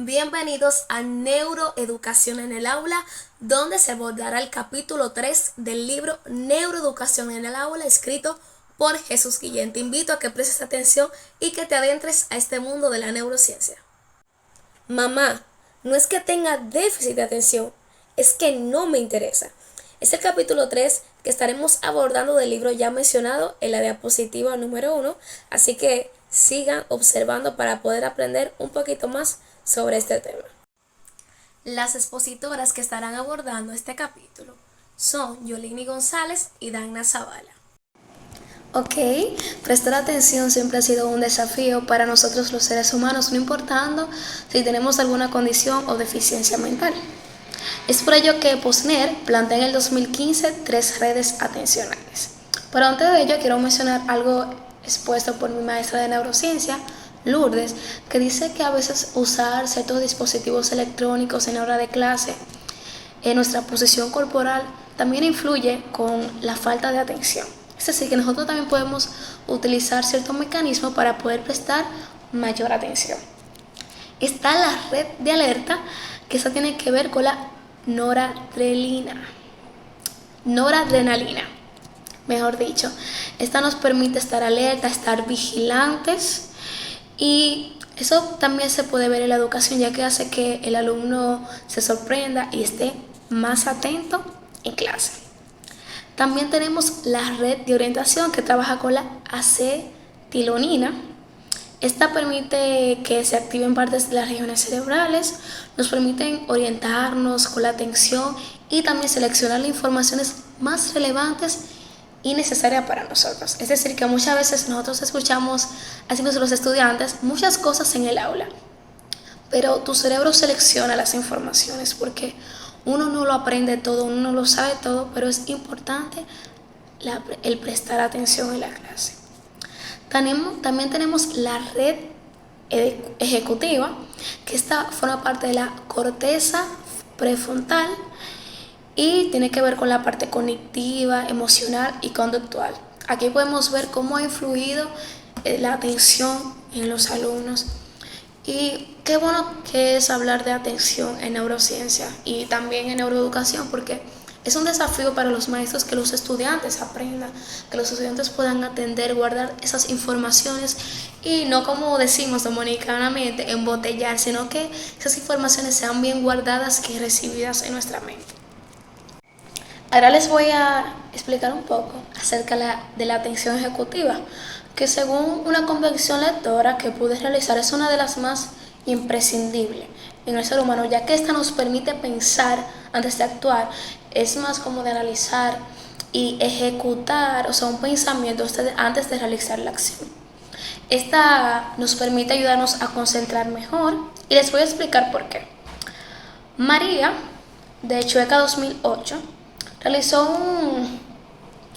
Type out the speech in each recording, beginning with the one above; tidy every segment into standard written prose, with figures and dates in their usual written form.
Bienvenidos a Neuroeducación en el Aula, donde se abordará el capítulo 3 del libro Neuroeducación en el Aula, escrito por Jesús Guillén. Te invito a que prestes atención y que te adentres a este mundo de la neurociencia. Mamá, no es que tenga déficit de atención, es que no me interesa. Es el capítulo 3 que estaremos abordando del libro ya mencionado en la diapositiva número 1, así que sigan observando para poder aprender un poquito más sobre este tema. Las expositoras que estarán abordando este capítulo son Yolini González y Dagna Zavala. Ok, prestar atención siempre ha sido un desafío para nosotros los seres humanos, no importando si tenemos alguna condición o deficiencia mental. Es por ello que Posner plantea en el 2015 3 redes atencionales. Pero antes de ello quiero mencionar algo expuesto por mi maestra de neurociencia, Lourdes, que dice que a veces usar ciertos dispositivos electrónicos en hora de clase, en nuestra posición corporal, también influye con la falta de atención. Es decir, que nosotros también podemos utilizar ciertos mecanismos para poder prestar mayor atención. Está la red de alerta, que esa tiene que ver con la noradrenalina, mejor dicho. Esta nos permite estar alerta, estar vigilantes, y eso también se puede ver en la educación, ya que hace que el alumno se sorprenda y esté más atento en clase. También tenemos la red de orientación, que trabaja con la acetilonina. Esta permite que se activen partes de las regiones cerebrales, nos permiten orientarnos con la atención y también seleccionar las informaciones más relevantes y necesarias para nosotros. Es decir, que muchas veces nosotros escuchamos, así los estudiantes, muchas cosas en el aula, pero tu cerebro selecciona las informaciones porque uno no lo aprende todo, uno no lo sabe todo, pero es importante el prestar atención en la clase. También tenemos la red ejecutiva, que esta forma parte de la corteza prefrontal y tiene que ver con la parte cognitiva, emocional y conductual. Aquí podemos ver cómo ha influido la atención en los alumnos. Y qué bueno que es hablar de atención en neurociencia y también en neuroeducación, porque es un desafío para los maestros que los estudiantes aprendan, que los estudiantes puedan atender, guardar esas informaciones y no, como decimos dominicanamente, embotellar, sino que esas informaciones sean bien guardadas y recibidas en nuestra mente. Ahora les voy a explicar un poco acerca de la atención ejecutiva, que según una convención lectora que pude realizar es una de las más imprescindibles en el ser humano, ya que esta nos permite pensar antes de actuar, es más como de analizar y ejecutar, o sea, un pensamiento antes de realizar la acción. Esta nos permite ayudarnos a concentrar mejor y les voy a explicar por qué. María, de Chueca 2008, realizó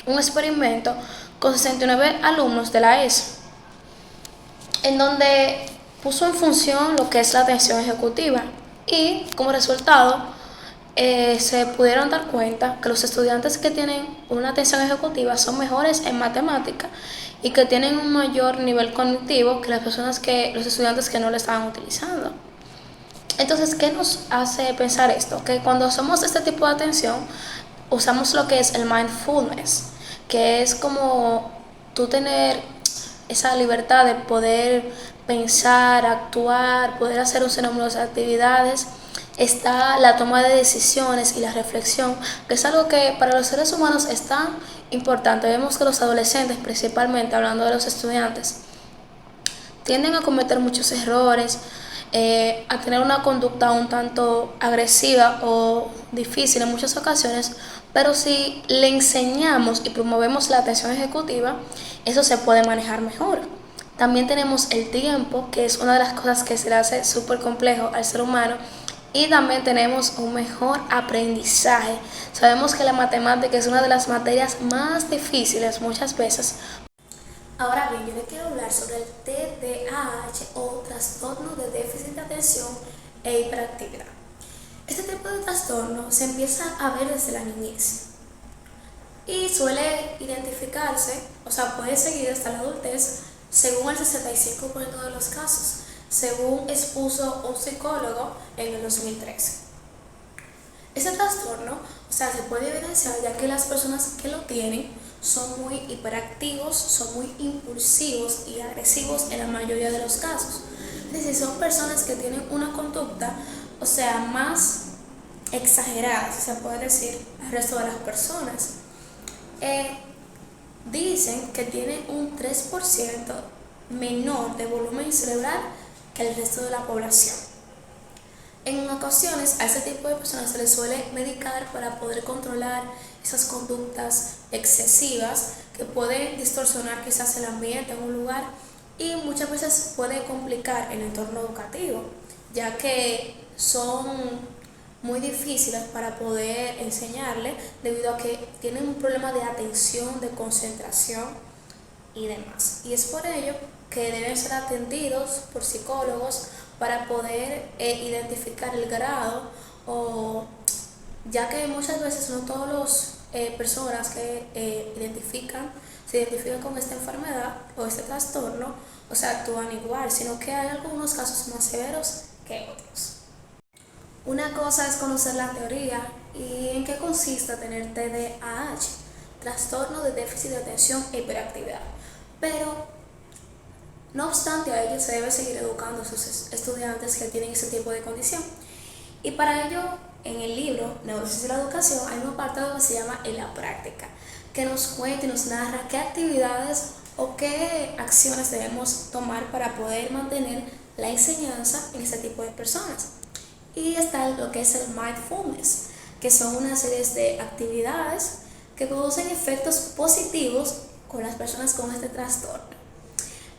un experimento con 69 alumnos de la ESO, en donde puso en función lo que es la atención ejecutiva y como resultado se pudieron dar cuenta que los estudiantes que tienen una atención ejecutiva son mejores en matemática y que tienen un mayor nivel cognitivo que los estudiantes que no lo estaban utilizando. Entonces, ¿qué nos hace pensar esto? Que cuando hacemos este tipo de atención, usamos lo que es el mindfulness, que es como tú tener esa libertad de poder pensar, actuar, poder hacer un sinnúmero de actividades. Está la toma de decisiones y la reflexión, que es algo que para los seres humanos es tan importante. Vemos que los adolescentes, principalmente hablando de los estudiantes, tienden a cometer muchos errores, a tener una conducta un tanto agresiva o difícil en muchas ocasiones, pero si le enseñamos y promovemos la atención ejecutiva, eso se puede manejar mejor. También tenemos el tiempo, que es una de las cosas que se le hace súper complejo al ser humano, y también tenemos un mejor aprendizaje. Sabemos que la matemática es una de las materias más difíciles muchas veces. Ahora bien, yo les quiero hablar sobre el TDAH o trastorno de déficit de atención e hiperactividad. Este tipo de trastorno se empieza a ver desde la niñez y suele identificarse, o sea, puede seguir hasta la adultez según el 65% de los casos. según expuso un psicólogo en el 2013. Ese trastorno, se puede evidenciar ya que las personas que lo tienen son muy hiperactivos, son muy impulsivos y agresivos en la mayoría de los casos. Es decir, son personas que tienen una conducta, más exagerada, si se puede decir, al resto de las personas. Dicen que tienen un 3% menor de volumen cerebral que el resto de la población. En ocasiones a ese tipo de personas se les suele medicar para poder controlar esas conductas excesivas que pueden distorsionar quizás el ambiente en un lugar y muchas veces puede complicar el entorno educativo, ya que son muy difíciles para poder enseñarle debido a que tienen un problema de atención, de concentración y demás. Y es por ello que deben ser atendidos por psicólogos para poder identificar el grado, o ya que muchas veces no todas las personas que se identifican con esta enfermedad o este trastorno, actúan igual, sino que hay algunos casos más severos que otros. Una cosa es conocer la teoría y en qué consiste tener TDAH, trastorno de déficit de atención e hiperactividad. Pero, no obstante a ello, se debe seguir educando a sus estudiantes que tienen ese tipo de condición. Y para ello, en el libro Neurociencia de la Educación hay una parte que se llama En la práctica, que nos cuenta y nos narra qué actividades o qué acciones debemos tomar para poder mantener la enseñanza en este tipo de personas. Y está lo que es el mindfulness, que son una serie de actividades que producen efectos positivos con las personas con este trastorno.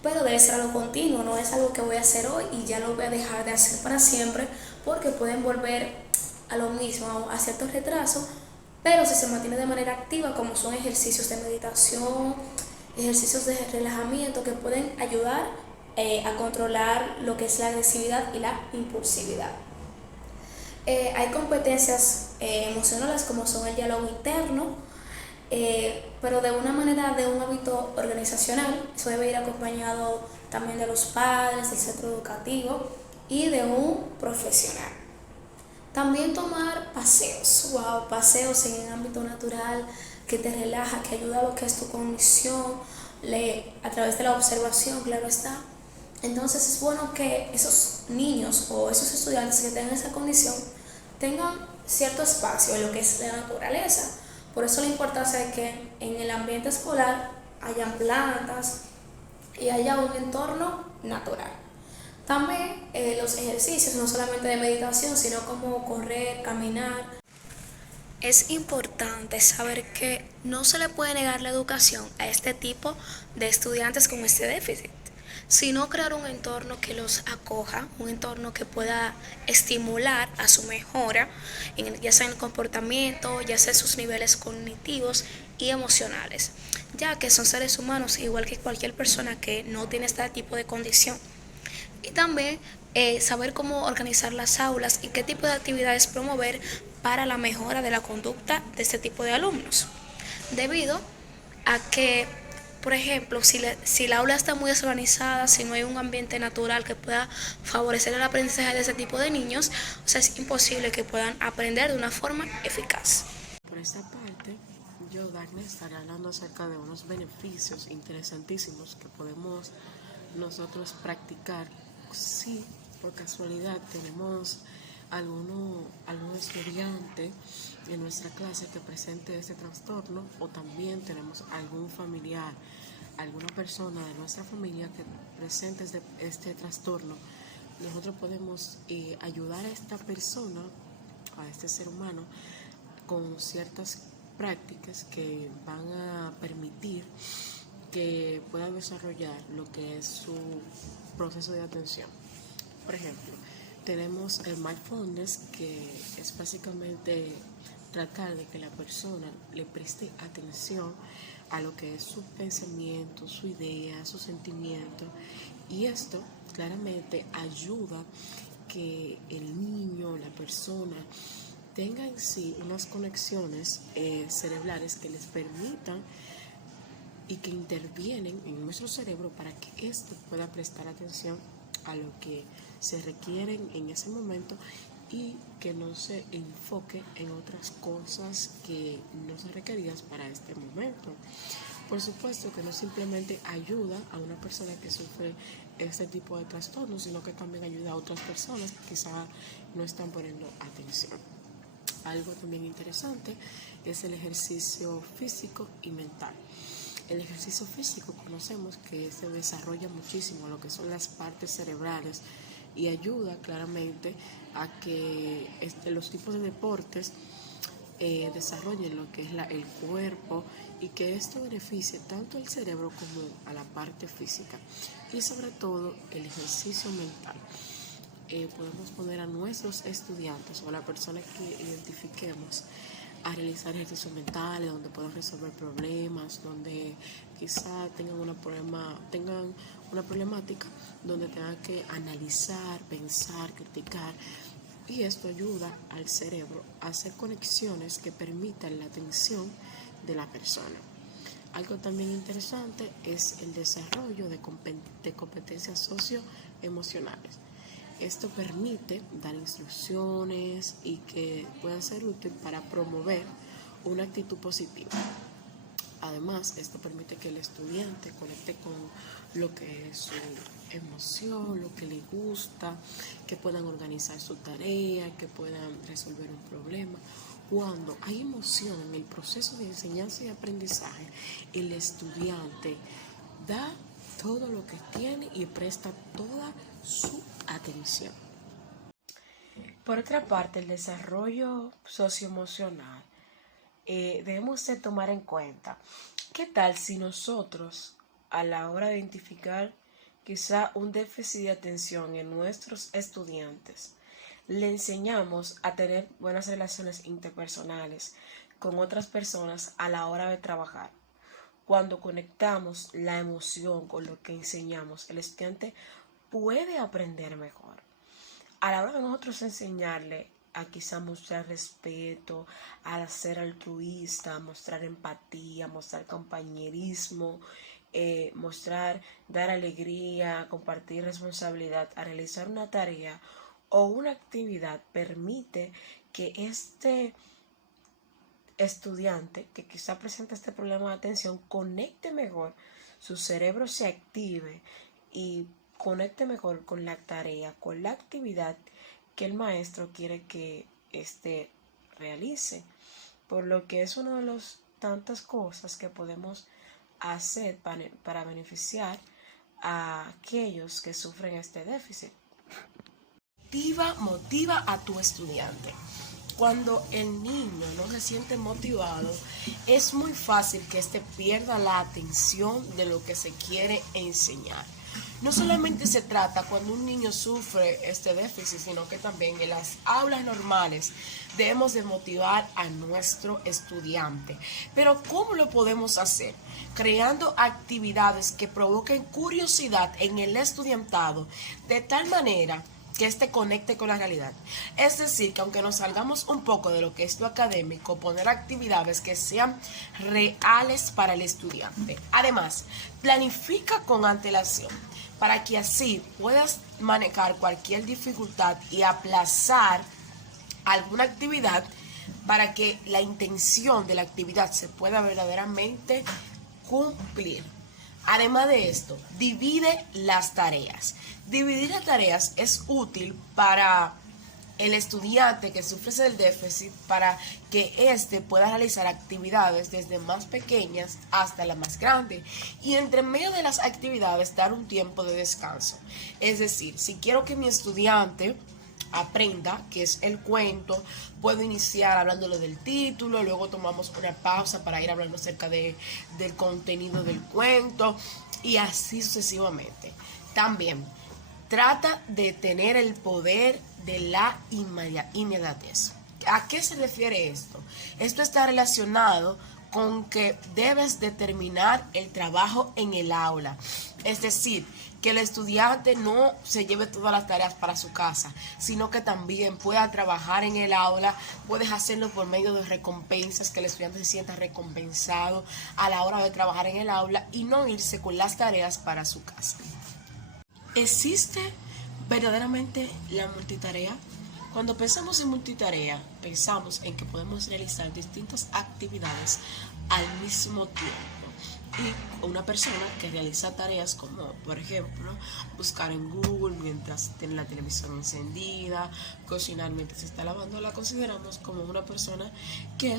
Pero debe ser algo continuo, no es algo que voy a hacer hoy y ya lo voy a dejar de hacer para siempre, porque pueden volver a lo mismo, a cierto retraso, pero si se mantiene de manera activa, como son ejercicios de meditación, ejercicios de relajamiento que pueden ayudar a controlar lo que es la agresividad y la impulsividad. Hay competencias emocionales como son el diálogo interno, pero de una manera de un hábito organizacional. Eso debe ir acompañado también de los padres, del centro educativo y de un profesional. También tomar paseos, paseos en el ámbito natural que te relaja, que ayuda a lo que es tu cognición, a través de la observación, claro está. Entonces es bueno que esos niños o esos estudiantes que tengan esa condición tengan cierto espacio en lo que es la naturaleza. Por eso la importancia de que en el ambiente escolar hayan plantas y haya un entorno natural. También los ejercicios, no solamente de meditación, sino como correr, caminar. Es importante saber que no se le puede negar la educación a este tipo de estudiantes con este déficit, sino crear un entorno que los acoja, un entorno que pueda estimular a su mejora, ya sea en el comportamiento, ya sea en sus niveles cognitivos y emocionales, ya que son seres humanos igual que cualquier persona que no tiene este tipo de condición. Y también saber cómo organizar las aulas y qué tipo de actividades promover para la mejora de la conducta de este tipo de alumnos. Debido a que, por ejemplo, si la aula está muy desorganizada, si no hay un ambiente natural que pueda favorecer el aprendizaje de ese tipo de niños, es imposible que puedan aprender de una forma eficaz. Por esta parte, yo, Dagny, estaré hablando acerca de unos beneficios interesantísimos que podemos nosotros practicar si por casualidad tenemos algún estudiante en nuestra clase que presente este trastorno, o también tenemos algún familiar, alguna persona de nuestra familia que presente este trastorno. Nosotros podemos ayudar a esta persona, a este ser humano, con ciertas prácticas que van a permitir que pueda desarrollar lo que es su proceso de atención. Por ejemplo, tenemos el mindfulness, que es básicamente tratar de que la persona le preste atención a lo que es su pensamiento, su idea, su sentimiento, y esto claramente ayuda que el niño, la persona, tenga en sí unas conexiones cerebrales que les permitan y que intervienen en nuestro cerebro para que éste pueda prestar atención a lo que se requieren en ese momento y que no se enfoque en otras cosas que no son requeridas para este momento. Por supuesto que no simplemente ayuda a una persona que sufre este tipo de trastornos, sino que también ayuda a otras personas que quizá no están poniendo atención. Algo también interesante es el ejercicio físico y mental. El ejercicio físico conocemos que se desarrolla muchísimo lo que son las partes cerebrales y ayuda claramente a que los tipos de deportes desarrollen lo que es el cuerpo y que esto beneficie tanto al cerebro como a la parte física y sobre todo el ejercicio mental. Podemos poner a nuestros estudiantes o a la persona que identifiquemos a realizar ejercicios mentales donde puedan resolver problemas, donde quizá tengan una problemática, donde tengan que analizar, pensar, criticar. Y esto ayuda al cerebro a hacer conexiones que permitan la atención de la persona. Algo también interesante es el desarrollo de competencias socioemocionales. Esto permite dar instrucciones y que pueda ser útil para promover una actitud positiva. Además, esto permite que el estudiante conecte con lo que es su emoción, lo que le gusta, que puedan organizar su tarea, que puedan resolver un problema. Cuando hay emoción en el proceso de enseñanza y aprendizaje, el estudiante da todo lo que tiene y presta toda su atención. Por otra parte, el desarrollo socioemocional debemos de tomar en cuenta qué tal si nosotros a la hora de identificar quizá un déficit de atención en nuestros estudiantes le enseñamos a tener buenas relaciones interpersonales con otras personas a la hora de trabajar. Cuando conectamos la emoción con lo que enseñamos, el estudiante puede aprender mejor. A la hora de nosotros enseñarle a quizá mostrar respeto, a ser altruista, mostrar empatía, mostrar compañerismo, dar alegría, compartir responsabilidad, a realizar una tarea o una actividad, permite que este estudiante que quizá presenta este problema de atención conecte mejor, su cerebro se active y conecte mejor con la tarea, con la actividad que el maestro quiere que realice. Por lo que es una de las tantas cosas que podemos hacer para beneficiar a aquellos que sufren este déficit. Motiva a tu estudiante. Cuando el niño no se siente motivado, es muy fácil que pierda la atención de lo que se quiere enseñar. No solamente se trata cuando un niño sufre este déficit, sino que también en las aulas normales debemos de motivar a nuestro estudiante. Pero ¿cómo lo podemos hacer? Creando actividades que provoquen curiosidad en el estudiantado de tal manera que conecte con la realidad. Es decir, que aunque nos salgamos un poco de lo que es lo académico, poner actividades que sean reales para el estudiante. Además, planifica con antelación para que así puedas manejar cualquier dificultad y aplazar alguna actividad para que la intención de la actividad se pueda verdaderamente cumplir. Además de esto, divide las tareas. Dividir las tareas es útil para el estudiante que sufre del déficit, para que pueda realizar actividades desde más pequeñas hasta la más grande, y entre medio de las actividades dar un tiempo de descanso. Es decir, si quiero que mi estudiante aprenda qué es el cuento, puedo iniciar hablándole del título, luego tomamos una pausa para ir hablando acerca del contenido del cuento y así sucesivamente. También trata de tener el poder de la inmediatez. ¿A qué se refiere esto? Esto está relacionado con que debes determinar el trabajo en el aula. Es decir, que el estudiante no se lleve todas las tareas para su casa, sino que también pueda trabajar en el aula. Puedes hacerlo por medio de recompensas, que el estudiante se sienta recompensado a la hora de trabajar en el aula y no irse con las tareas para su casa. Existe verdaderamente la multitarea? Cuando pensamos en multitarea, pensamos en que podemos realizar distintas actividades al mismo tiempo. Y una persona que realiza tareas como, por ejemplo, buscar en Google mientras tiene la televisión encendida, cocinar mientras se está lavando, la consideramos como una persona que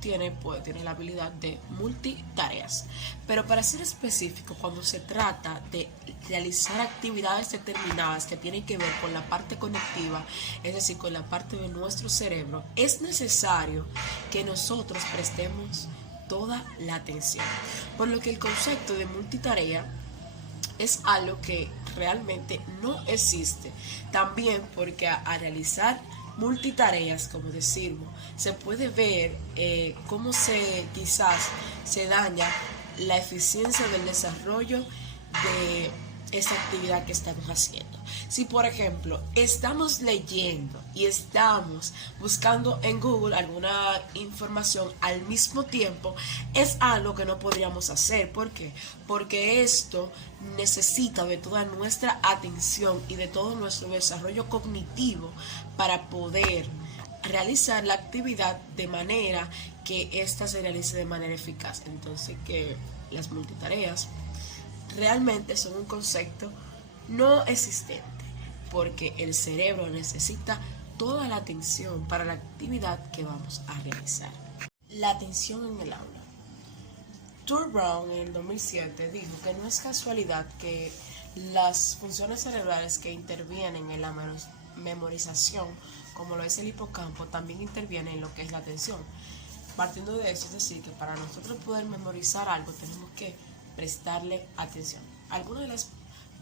tiene la habilidad de multitareas. Pero para ser específico, cuando se trata de realizar actividades determinadas que tienen que ver con la parte conectiva, es decir, con la parte de nuestro cerebro, es necesario que nosotros prestemos toda la atención. Por lo que el concepto de multitarea es algo que realmente no existe. También porque a realizar multitareas, como decimos, se puede ver cómo quizás se daña la eficiencia del desarrollo de esa actividad que estamos haciendo. Si por ejemplo estamos leyendo y estamos buscando en Google alguna información al mismo tiempo, es algo que no podríamos hacer. ¿Por qué? Porque esto necesita de toda nuestra atención y de todo nuestro desarrollo cognitivo para poder realizar la actividad de manera que ésta se realice de manera eficaz. Entonces, que las multitareas realmente son un concepto no existente, porque el cerebro necesita toda la atención para la actividad que vamos a realizar. La atención en el aula. Stuart Brown en el 2007 dijo que no es casualidad que las funciones cerebrales que intervienen en la memorización, como lo es el hipocampo, también intervienen en lo que es la atención. Partiendo de eso, es decir, que para nosotros poder memorizar algo tenemos que prestarle atención. Algunas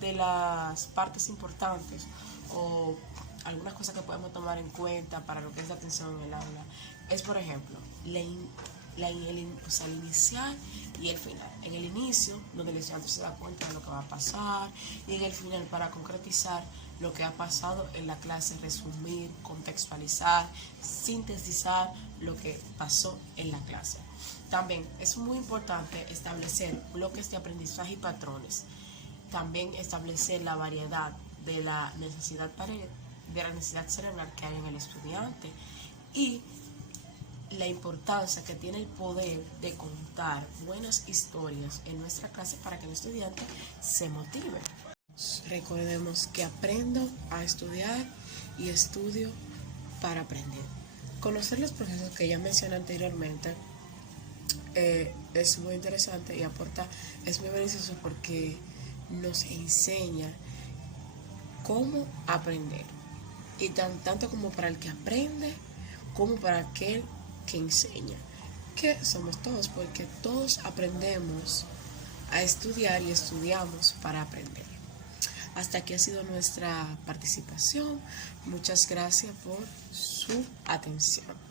de las partes importantes o algunas cosas que podemos tomar en cuenta para lo que es la atención en el aula es, por ejemplo, el inicial y el final. En el inicio, donde el estudiante se da cuenta de lo que va a pasar, y en el final, para concretizar lo que ha pasado en la clase, resumir, contextualizar, sintetizar lo que pasó en la clase. También es muy importante establecer bloques de aprendizaje y patrones. También establecer la variedad de la necesidad cerebral que hay en el estudiante y la importancia que tiene el poder de contar buenas historias en nuestra clase para que el estudiante se motive. Recordemos que aprendo a estudiar y estudio para aprender. Conocer los procesos que ya mencioné anteriormente es muy interesante y es muy beneficioso porque nos enseña cómo aprender, y tanto como para el que aprende como para aquel que enseña, que somos todos, porque todos aprendemos a estudiar y estudiamos para aprender. Hasta aquí ha sido nuestra participación. Muchas gracias por su atención.